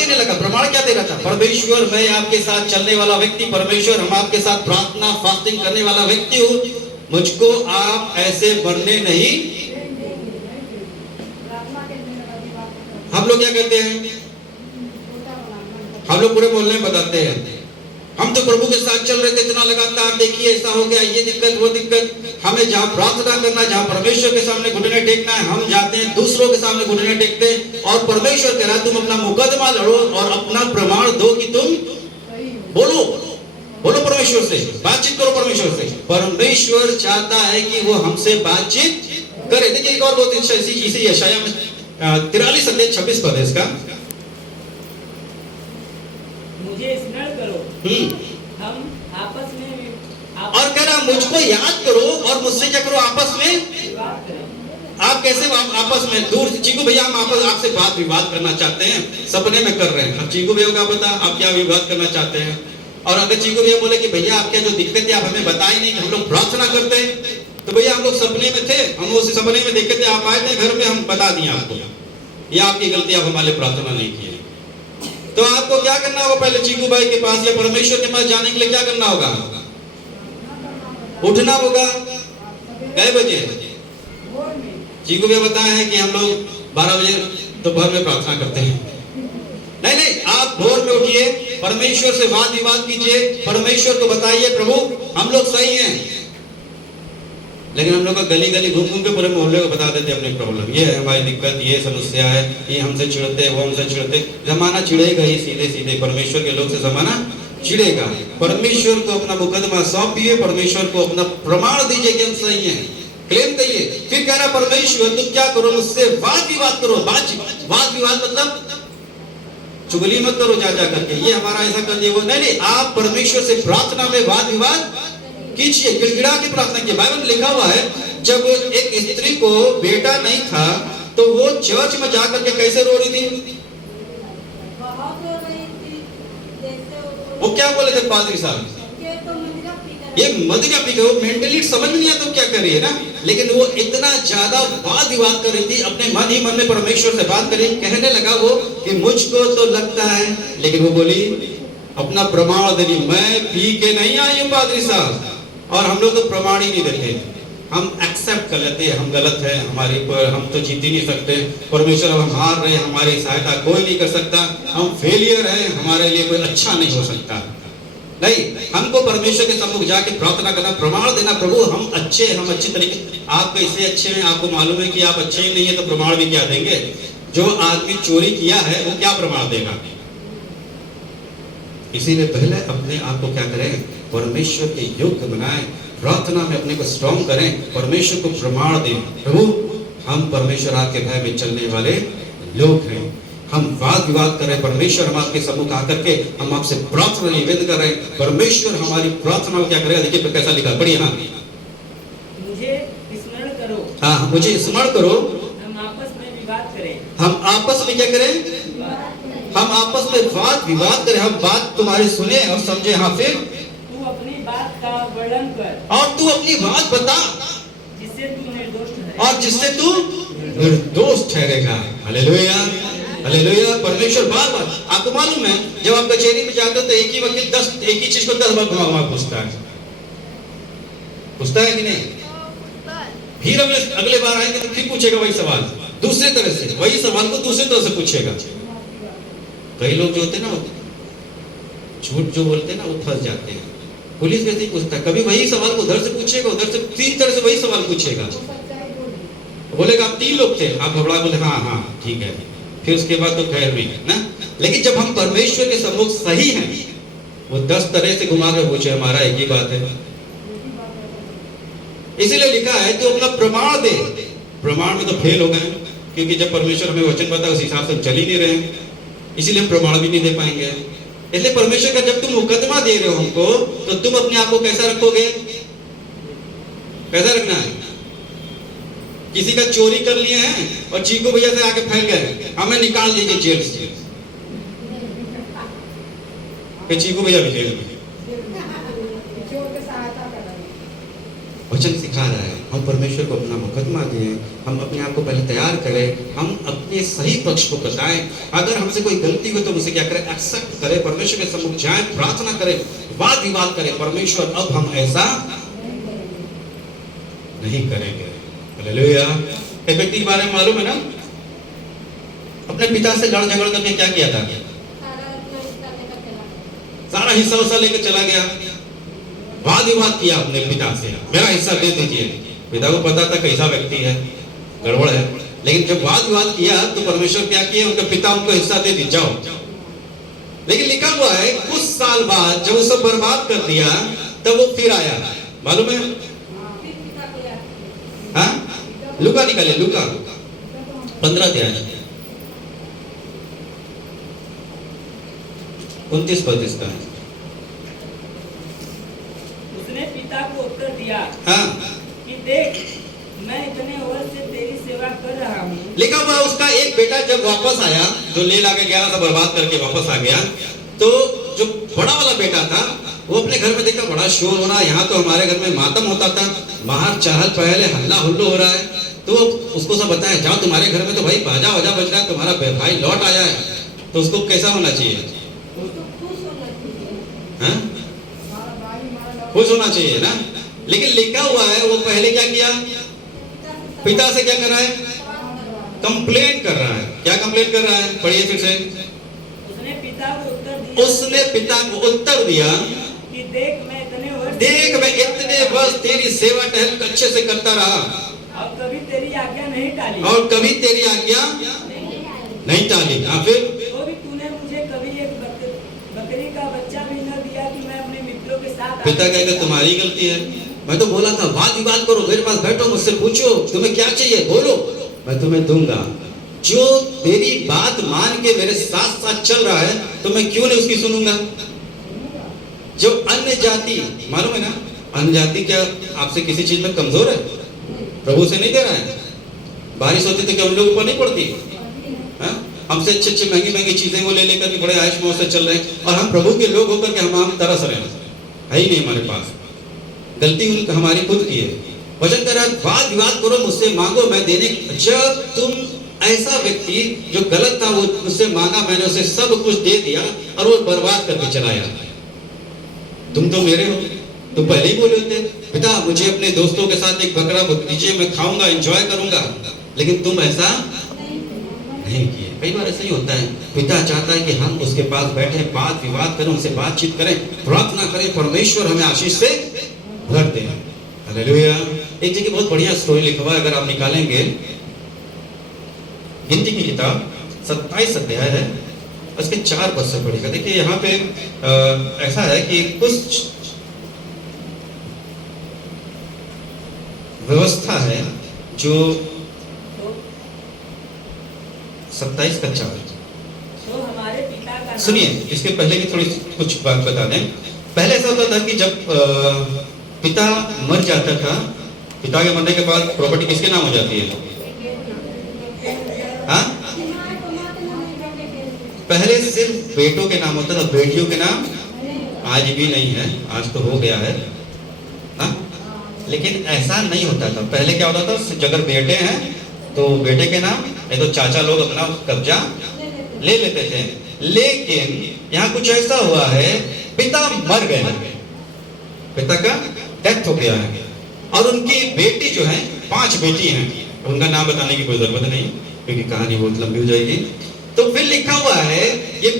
देने लगा। प्रमाण क्या दे रहा था? परमेश्वर मैं आपके साथ चलने वाला व्यक्ति, परमेश्वर हम आपके साथ प्रार्थना फास्टिंग करने वाला व्यक्ति हूँ, मुझको आप ऐसे बनने नहीं। हम लोग क्या कहते हैं? हम लोग पूरे मोहल्ले में बताते हैं हम तो प्रभु के साथ चल रहे थे इतना लगातार, देखिए ऐसा हो गया, ये दिक्कत वो दिक्कत। हमें जहाँ प्रार्थना करना, जहाँ परमेश्वर के सामने घुटने टेकना है, हम जाते हैं दूसरों के सामने घुटने टेकते हैं। और परमेश्वर कह रहा है तुम अपना मुकदमा लड़ो और अपना प्रमाण दो कि तुम बोलो बोलो परमेश्वर से, बातचीत करो परमेश्वर से। परमेश्वर चाहता है कि वो हमसे बातचीत करे। देखिए एक और बहुत इसी यशाया में 43 अध्याय 26 पद है इसका। मुझे स्मरण करो, हम आपस में और कह रहा मुझको याद करो और मुझसे क्या करो? आपस में। आप कैसे आपस में दूर? चीकू भैया हम आपस आपसे बात विवाद करना चाहते हैं, सपने में कर रहे हैं। अब चीकू भैया का पता आप क्या विवाद करना चाहते हैं। और अगर चीकू भैया बोले कि भैया आप क्या जो दिक्कत है आप हमें बताए नहीं, कि हम लोग प्रार्थना करते हैं, तो भैया हम लोग सपने में थे, हम उस सपने में देखे थे, आप आए थे घर पे, हम बता दिए आपको, ये आपकी गलती, आप हमारे प्रार्थना नहीं किए। तो आपको क्या करना होगा? पहले चीकू भाई के पास या परमेश्वर के पास जाने के लिए क्या करना होगा? उठना होगा। कै बजे? चीकू भैया बताए हैं कि हम लोग 12 बजे दोपहर में प्रार्थना करते हैं। नहीं नहीं, आप भोर में उठिए, परमेश्वर से वाद विवाद कीजिए, परमेश्वर को बताइए प्रभु हम लोग सही हैं। लेकिन हम लोग का गली गली घूम घूम के पूरे मोहल्ले को बता देते अपनी प्रॉब्लम, ये है हमारी दिक्कत, ये समस्या है, ये हमसे चिढ़ते वो हमसे चिढ़ते। जमाना चिढ़ेगा ही सीधे सीधे, परमेश्वर के लोग से जमाना चिढ़ेगा। परमेश्वर को अपना मुकदमा सौंपिए, परमेश्वर को अपना प्रमाण दीजिए कि हम सही हैं, क्लेम करिए। फिर कह रहा परमेश्वर तुम क्या करो? मुझसे वाद विवाद करो। वाद विवाद मतलब चुगली मत करो जा जा करके, ये हमारा ऐसा कर दिए वो नहीं। आप परमेश्वर से प्रार्थना में वाद विवाद कीजिए, गिड़गिड़ा के प्रार्थना कीजिए। बाइबल में लिखा हुआ है जब एक स्त्री को बेटा नहीं था तो वो चर्च में जाकर के कैसे रो रही थी? वो क्या बोले थे पादरी साहब? ये मदिरा पी के, वो मेंटली समझ नहीं आता तो क्या कर रही है ना, लेकिन वो इतना ज्यादा वाद विवाद कर रही थी, अपने मन ही मन में परमेश्वर से बात करी। कहने लगा वो कि मुझको तो लगता है, लेकिन वो बोली अपना प्रमाण दे, मैं पी के नहीं आई हूँ पादरी साहब। और हम लोग तो प्रमाण ही नहीं देते, हम एक्सेप्ट कर लेते हैं हम गलत है, हमारे पर हम तो जीत ही नहीं सकते, परमेश्वर हम हार रहे, हमारी सहायता कोई नहीं कर सकता, हम फेलियर है, हमारे लिए कोई अच्छा नहीं हो सकता। नहीं, हमको परमेश्वर के सम्मुख जाके प्रार्थना करना, प्रमाण देना, प्रभु हम अच्छे, हम अच्छी तरीके। आप कैसे अच्छे हैं? आपको मालूम है कि आप अच्छे ही नहीं है तो प्रमाण भी क्या देंगे? जो आदमी चोरी किया है वो क्या प्रमाण देगा? इसीलिए पहले अपने आप को क्या करें? परमेश्वर के योग्य बनाएं, प्रार्थना में अपने को स्ट्रॉन्ग करें, परमेश्वर को प्रमाण दें, प्रभु हम परमेश्वर आपके भय में चलने वाले लोग हैं। हम वाद विवाद कर रहे हैं, परमेश्वर हम आपके सम्मुख आकर के हम आपसे प्रार्थना निवेदन कर रहे हैं, परमेश्वर हमारी प्रार्थना को क्या करेगा? देखिए कैसा लिखा, पढ़िए। हाँ, मुझे स्मरण करो। हाँ, मुझे स्मरण करो। हम आपस में विवाद करें। हम आपस में क्या करें? हम आपस में वाद विवाद करें, हम बात तुम्हारी सुने और समझे। हाँ, फिर तू अपनी बात का वर्णन कर और तू अपनी बात बता जिससे तू निर्दोष ठहरे, और जिससे तू निर्दोष ठहरेगा। Hallelujah, hallelujah. परमेश्वर बार बार, आपको मालूम है जब आप कचहरी में जाते हो तो एक ही वकील एक ही चीज को 10 बार घुमा घुमा पूछता है कि नहीं? फिर अगले बार आएंगे तो फिर पूछेगा वही सवाल, दूसरे तरह से, वही सवाल को दूसरे तरह से पूछेगा। कई लोग जो होते हैं ना, झूठ जो बोलते हैं ना, वो फंस जाते हैं। पुलिस कैसे ही पूछता है, कभी वही सवाल को उधर से पूछेगा, उधर से 3 तरह से वही सवाल पूछेगा। बोलेगा आप 3 लोग थे, आप घबरा बोले हाँ हाँ ठीक है, फिर उसके बाद तो खैर भी ना। लेकिन जब हम परमेश्वर के सम्मुख सही हैं, वो 10 तरह से घुमा कर पूछे, हमारा एक ही बात है। इसीलिए लिखा है तो अपना प्रमाण दे। प्रमाण में तो फेल हो गए, क्योंकि जब परमेश्वर हमें वचन बताया उस हिसाब से हम चल ही नहीं रहे, इसीलिए हम प्रमाण भी नहीं दे पाएंगे। इसलिए परमेश्वर का जब तुम मुकदमा दे रहे हो हमको, तो तुम अपने आप को कैसा रखोगे? कैसा रखना है? किसी का चोरी कर लिए हैं और चीकू भैया से आके फैल गए, हमें निकाल दीजिए जेल से, फिर चीकू भैया भी जेल में। वचन सिखा रहा है हम परमेश्वर को अपना मुकदमा दें, हम अपने आप को पहले तैयार करें, हम अपने सही पक्ष को बताएं। अगर हमसे कोई गलती हो तो उसे क्या करें, एक्सेप्ट करें, परमेश्वर के सम्मुख जाएं, प्रार्थना करें, वाद विवाद करें। परमेश्वर अब हम ऐसा नहीं करेंगे। हालेलुया। एक व्यक्ति के बारे में मालूम है ना, अपने पिता से लड़ झगड़ करके क्या किया था, सारा हिस्सा उसा लेकर चला गया, वाद विवाद किया अपने पिता से, मेरा हिस्सा दे दीजिए। पिता को पता था कैसा व्यक्ति है, गड़बड़ है, लेकिन जब वाद विवाद किया तो परमेश्वर क्या किए, उनके पिता उनको हिस्सा दे दी, जाओ। लेकिन लिखा हुआ है कुछ साल बाद जब उसे बर्बाद कर दिया तब वो फिर आया, मालूम है? हाँ, लूका निकाले, लूका 15 अध्याय 29-35 का है। उसने पिता को उत्तर दिया हाँ, कि देख मैं इतने वर्ष से तेरी सेवा कर रहा हूँ। लिखा हुआ उसका एक बेटा जब वापस आया, जो ले लाके गया था बर्बाद करके वापस आ गया, तो जो बड़ा वाला बेटा था वो अपने घर में देखा बड़ा शोर हो रहा है, यहाँ तो हमारे घर में मातम होता था, बाहर चहल पहल है, हल्ला हुल्लो हो रहा है। तो उसको सब बताया, जाओ तुम्हारे घर में तो भाई बाजा वाजा बज रहा है, तुम्हारा भाई लौट आया है। तो उसको कैसा होना चाहिए, हाँ? खुश होना चाहिए ना। लेकिन लिखा हुआ है वो पहले क्या किया, पिता से क्या कर रहा है, कंप्लेन कर रहा है। क्या कंप्लेन कर रहा है, पढ़िए फिर से। उसने पिता को उत्तर दिया, उसने पिता को उत्तर दिया कि देख मैं इतने वर्ष तेरी सेवा टहल अच्छे से करता रहा और कभी तेरी आज्ञा नहीं टाली, और कभी तेरी आज्ञा नहीं टाली। हाँ, फिर तो भी तूने मुझे कभी एक बकरी का बच्चा भी न दिया कि मैं अपने मित्रों के साथ। पिता कहकर तुम्हारी गलती है, मैं तो बोला था वाद विवाद करो, मेरे पास बैठो, मुझसे पूछो तुम्हें क्या चाहिए, बोलो मैं तुम्हें दूंगा। जो तेरी बात मान के मेरे साथ साथ चल रहा है तो मैं क्यों नहीं उसकी सुनूंगा। जो अन्य जाति, मालूम है ना, अन्य जाति क्या आपसे किसी चीज में कमजोर है, प्रभु से नहीं दे रहा है। बारिश होती तो क्या उन लोगों को नहीं पड़ती, हाँ? हमसे अच्छे अच्छे महंगी महंगी चीजें वो ले लेकर के बड़े आयुष मौज से चल रहे हैं, और हम प्रभु के लोग होकर के हम तरस रहे हैं, है ही नहीं हमारे पास। गलती हमारी खुद की है। वचन कह रहा है वाद विवाद करो, मुझसे मांगो मैं देने। जब तुम ऐसा व्यक्ति जो गलत था वो मुझसे मांगा, मैंने उसे सब कुछ दे दिया और वो बर्बाद करके चलाया। तुम तो मेरे हो, तुम पहले ही बोले थे पिता मुझे अपने दोस्तों के साथ एक बकरा दीजिए, मैं खाऊंगा, एंजॉय करूंगा, लेकिन तुम ऐसा नहीं किए। कई बार ऐसा ही होता है, पिता चाहता है कि हम उसके पास बैठे, बात विवाद करें, उनसे बातचीत करें, प्रार्थना करें, परमेश्वर हमें आशीष से भर दे। हालेलुया। एक जगह बहुत बढ़िया स्टोरी लिखा हुआ है, अगर आप निकालेंगे, गिनती की किताब 27 अध्याय है, उसके 4 पद से पढ़ेगा। देखिए यहाँ पे ऐसा है कि कुछ व्यवस्था है जो 27 का 4। तो हमारे पिता का नाम, सुनिए, इसके पहले की थोड़ी कुछ बात बता दें। पहले ऐसा होता था कि जब पिता मर जाता था, पिता के मरने के बाद प्रॉपर्टी किसके नाम हो जाती है, हाँ? पहले सिर्फ बेटों के नाम होता था, बेटियों के नाम आज भी नहीं है, आज तो हो गया है, हाँ? लेकिन ऐसा नहीं होता था। पहले क्या होता था, अगर बेटे हैं तो बेटे के नाम, नहीं तो चाचा लोग अपना कब्जा ले लेते थे। लेकिन यहाँ कुछ ऐसा हुआ है, पिता मर गए, पिता का डेथ हो गया है, और उनकी बेटी जो है, 5 बेटी हैं, उनका नाम बताने की कोई जरूरत नहीं क्योंकि कहानी बहुत लंबी हो जाएगी। तो फिर लिखा हुआ है ये